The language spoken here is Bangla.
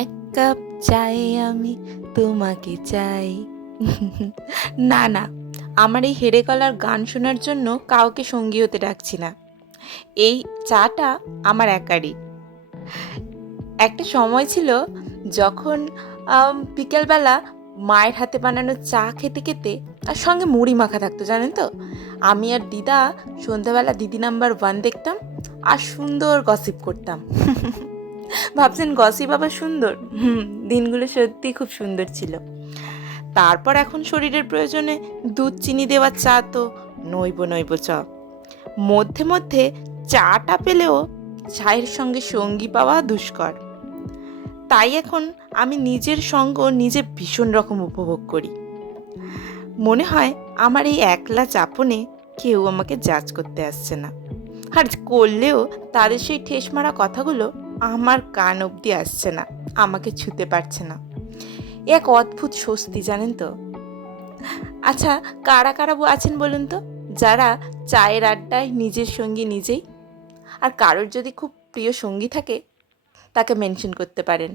এক কাপ চায়ে আমি তোমাকে চাই। না না, আমার এই হেড়ে গলার গান শোনার জন্য কাউকে সঙ্গী হতে ডাকছি না। এই চাটা আমার একারই। একটা সময় ছিল যখন বিকেলবেলা মায়ের হাতে বানানো চা খেতে খেতে তার সঙ্গে মুড়ি মাখা থাকতো, জানেন তো। আমি আর দিদা সন্ধ্যাবেলা দিদি নাম্বার 1 দেখতাম আর সুন্দর গসিপ করতাম। ভাবছেন গসিপ আবার সুন্দর? দিনগুলো সত্যি খুব সুন্দর ছিল। তারপর এখন শরীরের প্রয়োজনে দুধ চিনি দেওয়া চা তো নইব নইব চ। মধ্যে মধ্যে চাটা পেলেও চায়ের সঙ্গে সঙ্গী পাওয়া দুষ্কর। তাই এখন আমি নিজের সঙ্গ নিজে ভীষণ রকম উপভোগ করি। মনে হয় আমার এই একলা চাপনে কেউ আমাকে জাজ করতে আসছে না, আর করলেও তাদের সেই ঠেস মারা কথাগুলো আমার কান অবধি আসছে না, আমাকে ছুতে পারছে না। এক অদ্ভুত স্বস্তি, জানেন তো। আচ্ছা, কারা কারা আছেন বলুন তো, যারা চায়ের আড্ডায় নিজের সঙ্গী নিজেই? আর কারোর যদি খুব প্রিয় সঙ্গী থাকে তাকে মেনশন করতে পারেন।